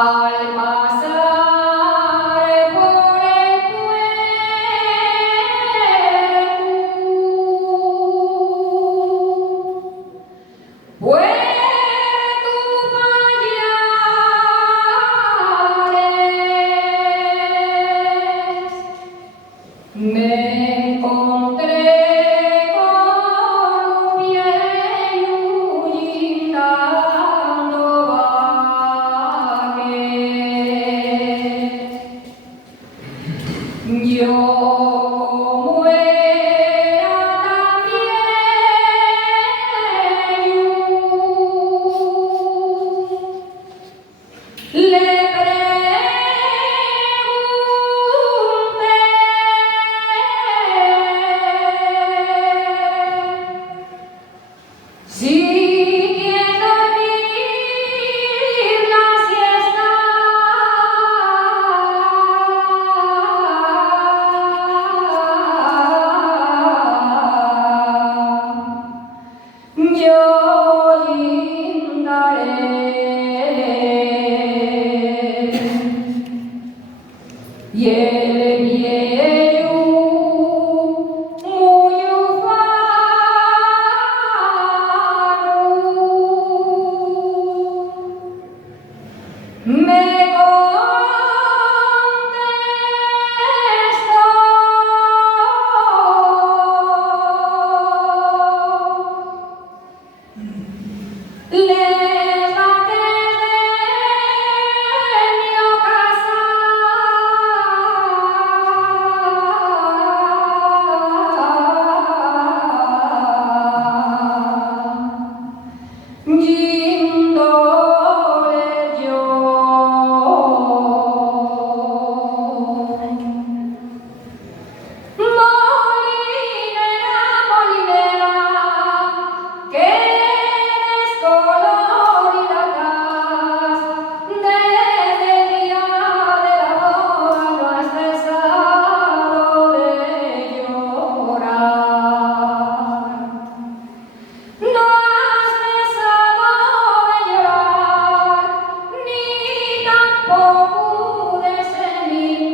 Al pasar por el puerto Pallares, me encontré con un viejo gritando vaquero. Yo como era tan viejo, le si quiere dormir la siesta, yo brindaré. Y el viejo muy me contestó, levántate de mi casa, yéndole yo. Molinera, molinera, que descolorida estás, desde el día de la boda no has cesado de llorar. No has cesado de llorar, ni tampoco de gemir.